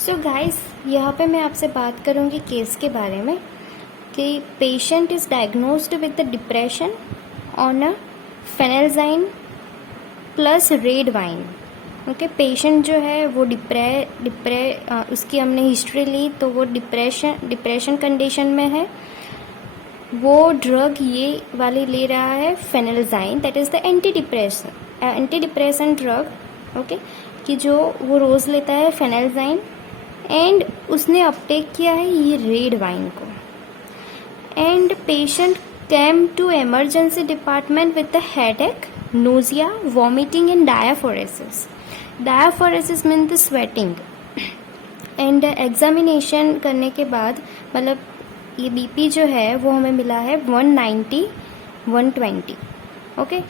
So guys, यहाँ पे मैं आपसे बात करूँगी केस के बारे में कि patient is diagnosed with the depression on a phenelzine plus red wine. Okay, patient जो है वो उसकी हमने हिस्ट्री ली तो वो डिप्रेशन कंडीशन में है। वो ड्रग ये वाली ले रहा है phenelzine, that is the anti depression drug. Okay, कि जो वो रोज़ लेता है फेनेल्जाइन एंड उसने अपटेक किया है ये रेड वाइन को। And patient came to emergency department with the headache, nausea, vomiting and diaphoresis. Diaphoresis mean the sweating. And examination करने के बाद मतलब ये बीपी जो है वो हमें मिला है 190 120। Okay,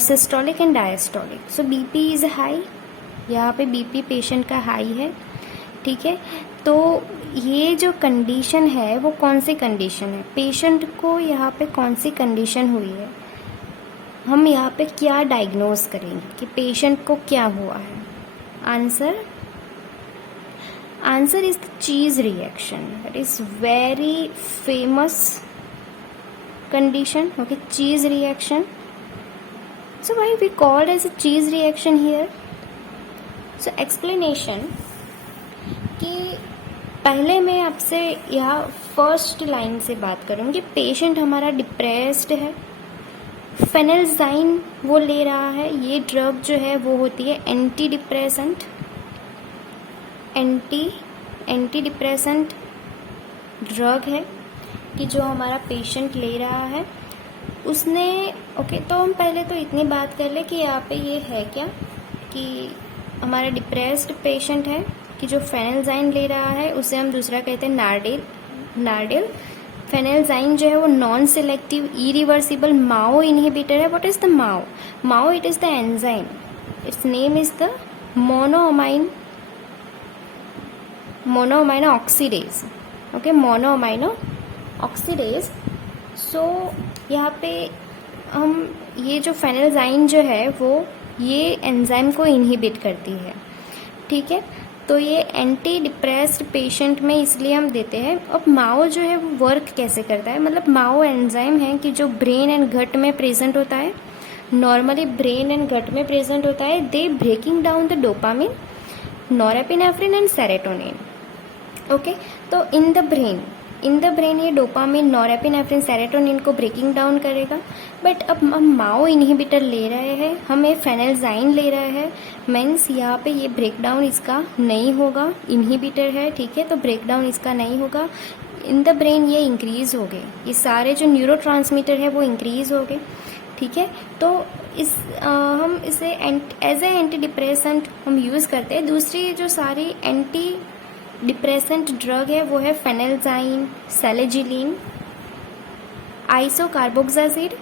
systolic and diastolic. So BP is high, यहाँ पे बीपी पेशेंट का हाई है। ठीक है, तो ये जो कंडीशन है वो कौन सी कंडीशन है, पेशेंट को यहाँ पे कौन सी कंडीशन हुई है, हम यहाँ पे क्या डायग्नोज करेंगे कि पेशेंट को क्या हुआ है। Answer is the cheese reaction. That is very famous condition. Okay, cheese reaction. So why we called as a cheese reaction here. So explanation कि पहले मैं आपसे यहाँ फर्स्ट लाइन से बात करूँगी। पेशेंट हमारा डिप्रेस्ड है, फेनेल्जाइन वो ले रहा है। ये ड्रग जो है वो होती है एंटी डिप्रेसेंट ड्रग है कि जो हमारा पेशेंट ले रहा है उसने। ओके, तो हम पहले तो इतनी बात कर ले कि यहाँ पे ये है क्या कि हमारा डिप्रेस्ड पेशेंट है कि जो फेनेल्जाइन ले रहा है उसे हम दूसरा कहते हैं नार्डेल। फेनेल्जाइन जो है वो non selective irreversible MAO inhibitor है। What is the MAO? It is the enzyme, its name is the monoamino oxidase. Okay, monoamino oxidase. So यहाँ पे हम ये जो फेनेल्जाइन जो है वो ये एंजाइम को इनहिबिट करती है। ठीक है, तो ये एंटी डिप्रेस्ड पेशेंट में इसलिए हम देते हैं। अब माओ जो है वो वर्क कैसे करता है, मतलब माओ एंजाइम है कि जो ब्रेन एंड गट में प्रेजेंट होता है, नॉर्मली ब्रेन एंड गट में प्रेजेंट होता है। They breaking down the dopamine, norepinephrine and serotonin. Okay, तो इन द ब्रेन ये डोपामिन, नॉरेपिनेफ्रिन, सेरोटोनिन को ब्रेकिंग डाउन करेगा। बट अब हम माओ इनहिबिटर ले रहे हैं, हमें फेनेल्जाइन ले रहे हैं, मीन्स यहाँ पे ये ब्रेक डाउन इसका नहीं होगा। इनहिबिटर है, ठीक है, तो ब्रेक डाउन इसका नहीं होगा। इन द ब्रेन ये इंक्रीज हो गए, ये सारे जो न्यूरोट्रांसमीटर है वो इंक्रीज हो गए। ठीक है, तो हम इसे एज ए एंटी डिप्रेसेंट हम यूज़ करते हैं। दूसरी जो सारी एंटी डिप्रेसेंट ड्रग है वो है फेनेल्जाइन, सेलेजिलिन, आइसोकार्बोक्साजिड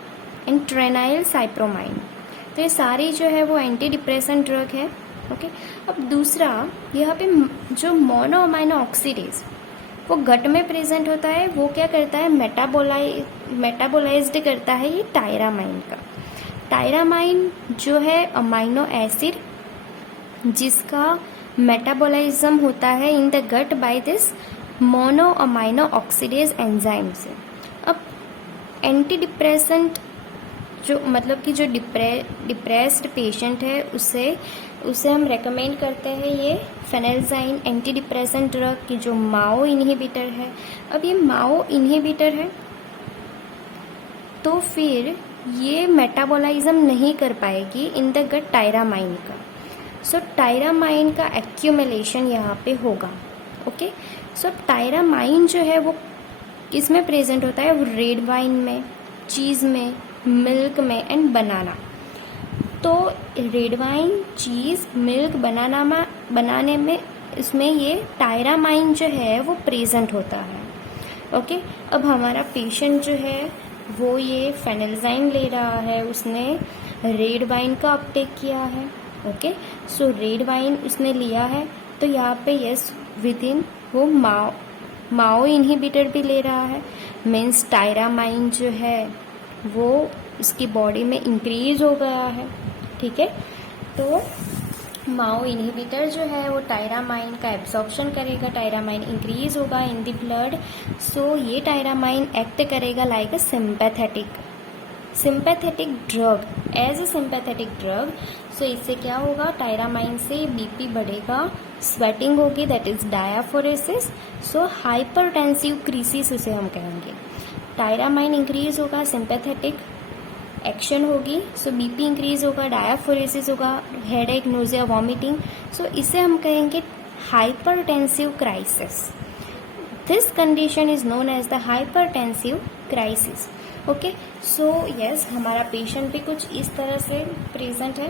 एंड ट्रेनाइल साइप्रोमाइन। तो ये सारी जो है वो एंटी डिप्रेसेंट ड्रग है। ओके, अब दूसरा यहाँ पे जो मोनोअमाइनो ऑक्सीडेज वो गट में प्रेजेंट होता है, वो क्या करता है, मेटाबोलाइज्ड करता है ये टायरामाइन का। टायरामाइन जो है अमाइनो एसिड जिसका मेटाबॉलिज्म होता है in the gut by this monoamino oxidase enzyme से। अब एंटी डिप्रेसेंट जो मतलब कि जो डिप्रेस्ड पेशेंट है उसे हम रेकमेंड करते हैं ये फेनेल्जाइन एंटी डिप्रेसेंट ड्रग की जो माओ इनहिबिटर है। अब ये माओ इनहिबिटर है तो फिर ये मेटाबॉलिज्म नहीं कर पाएगी इन द गट टायरामाइन का। सो टायरामाइन का एक्यूमुलेशन यहाँ पे होगा। ओके, सो टायरामाइन जो है वो किस में प्रेजेंट होता है, वो रेड वाइन में, चीज़ में, मिल्क में एंड बनाना। तो रेड वाइन, चीज़, मिल्क, बनाने में इसमें ये टायरामाइन जो है वो प्रेजेंट होता है। ओके, अब हमारा पेशेंट जो है वो ये फेनेल्जाइन ले रहा है, उसने रेड वाइन का अपटेक किया है। ओके, सो रेड वाइन उसने लिया है तो यहाँ पे यस विद इन वो माओ इनहिबिटर भी ले रहा है, मीन्स टायरामाइन जो है वो उसकी बॉडी में इंक्रीज हो गया है। ठीक है, तो माओ इनहिबिटर जो है वो टायरामाइन का एब्जॉर्प्शन करेगा, टायरामाइन इंक्रीज होगा इन द ब्लड, सो ये टायरामाइन एक्ट करेगा like a sympathetic drug, as a sympathetic drug. So इससे क्या होगा, टायरामाइन से बीपी बढ़ेगा, स्वेटिंग होगी, that is diaphoresis, so hypertensive crisis उसे हम कहेंगे। टायरामाइन इंक्रीज होगा, सिंपैथेटिक एक्शन होगी, सो बीपी इंक्रीज होगा, डायाफोरेसिस होगा, हेडेक, नोजिया, वॉमिटिंग, सो इसे हम कहेंगे hypertensive crisis. This condition is known as the hypertensive crisis. Okay, so yes, हमारा पेशेंट भी कुछ इस तरह से प्रेजेंट है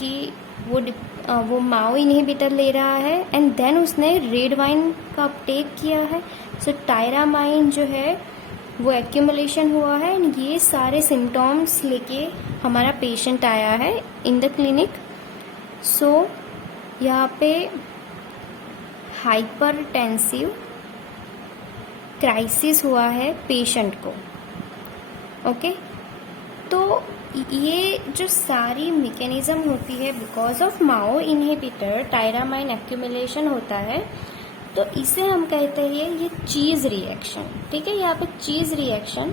कि वो माओ इनहिबिटर ले रहा है एंड देन उसने रेड वाइन का अपटेक किया है, सो टायरामाइन जो है वो एक्यूमुलेशन हुआ है एंड ये सारे सिम्टॉम्स लेके हमारा पेशेंट आया है इन द क्लिनिक। सो यहाँ पे हाइपरटेंसिव क्राइसिस हुआ है पेशेंट को। ओके, तो ये जो सारी मैकेनिज्म होती है because of Mao inhibitor tyramine accumulation होता है, तो इसे हम कहते हैं ये चीज रिएक्शन। ठीक है, यहाँ पे चीज रिएक्शन,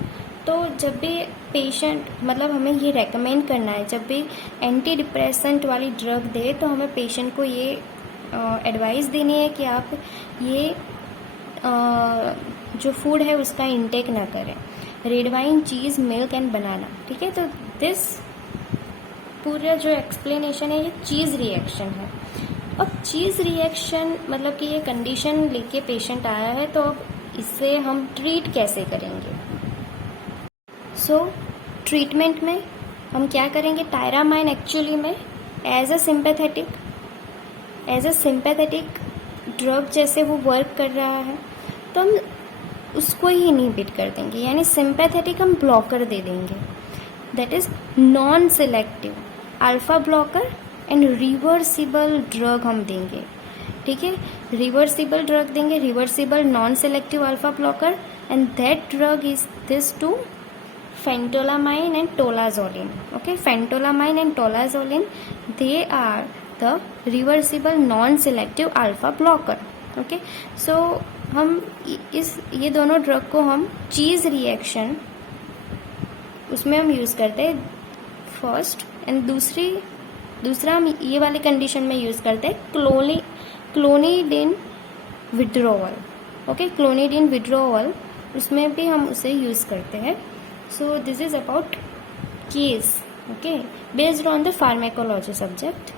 तो जब भी पेशेंट, मतलब हमें ये रेकमेंड करना है जब भी एंटी डिप्रेसेंट वाली ड्रग दे तो हमें पेशेंट को ये एडवाइस देनी है कि आप ये जो फूड है उसका इंटेक ना करें, red wine, cheese, milk and banana. ठीक है, तो दिस पूरा जो एक्सप्लेनेशन है ये चीज़ रिएक्शन है। अब चीज़ रिएक्शन मतलब कि ये कंडीशन लेके पेशेंट आया है, तो अब इससे हम ट्रीट कैसे करेंगे। सो ट्रीटमेंट में हम क्या करेंगे, टायरामाइन एक्चुअली में एज अ सिंपैथेटिक ड्रग जैसे वो वर्क कर रहा है, तो हम उसको ही इनहिबिट कर देंगे, यानी सिंपैथेटिक हम ब्लॉकर दे देंगे, that is non selective alpha blocker and reversible drug हम देंगे। ठीक है, रिवर्सिबल ड्रग देंगे, reversible non selective alpha blocker, and that drug is this two phentolamine and tolazoline. Okay, phentolamine and tolazoline, they are the reversible non selective alpha blocker. Okay, so हम ये दोनों drug को हम चीज़ reaction उसमें हम use करते हैं first, and दूसरा हम ये वाले कंडीशन में यूज़ करते हैं clonidine withdrawal. Okay, clonidine withdrawal, उसमें भी हम उसे यूज़ करते हैं। So this is about case, okay, based on the pharmacology subject.